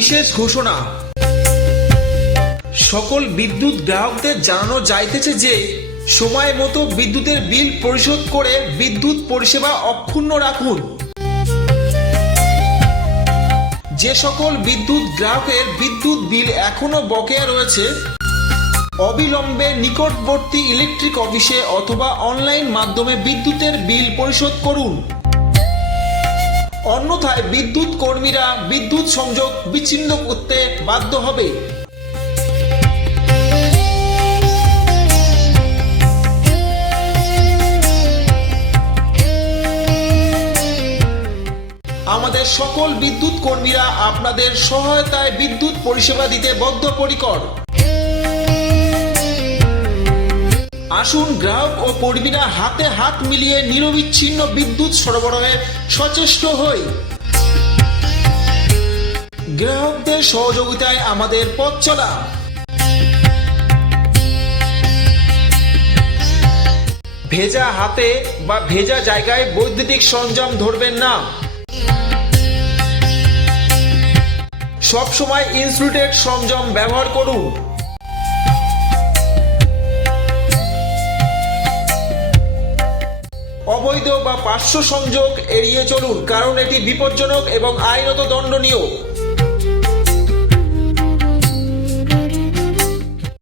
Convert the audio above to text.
বিশেষ ঘোষণা। সকল বিদ্যুৎ গ্রাহকদের জানানো যাইতেছে যে সময় মতো বিদ্যুতের বিল পরিশোধ করে বিদ্যুৎ পরিষেবা অক্ষুণ্ণ রাখুন। যে সকল বিদ্যুৎ গ্রাহকের বিদ্যুৎ বিল এখনো বকেয়া রয়েছে, অবিলম্বে নিকটবর্তী ইলেকট্রিক অফিসে অথবা অনলাইন মাধ্যমে বিদ্যুতের বিল পরিশোধ করুন। অন্যথায় বিদ্যুৎ কর্মীরা বিদ্যুৎ সংযোগ বিচ্ছিন্ন করতে বাধ্য হবে। আমাদের সকল বিদ্যুৎ কর্মীরা আপনাদের সহায়তায় বিদ্যুৎ পরিষেবা দিতে বদ্ধপরিকর। আসুন গ্রাহক ও কর্মীরা হাতে হাত মিলিয়ে নিরবিচ্ছিন্ন বিদ্যুৎ সরবরাহে সচেষ্ট হই। গ্রাহকদের সহযোগিতায় আমাদের পথ চলা। ভেজা হাতে বা ভেজা জায়গায় বৈদ্যুতিক সরঞ্জাম ধরবেন না। সবসময় ইনসুলেটেড সরঞ্জাম ব্যবহার করুন। অবৈধ বা পার্শ্ব সংযোগ এড়িয়ে চলুন, কারণ এটি বিপজ্জনক এবং আইনত দণ্ডনীয়।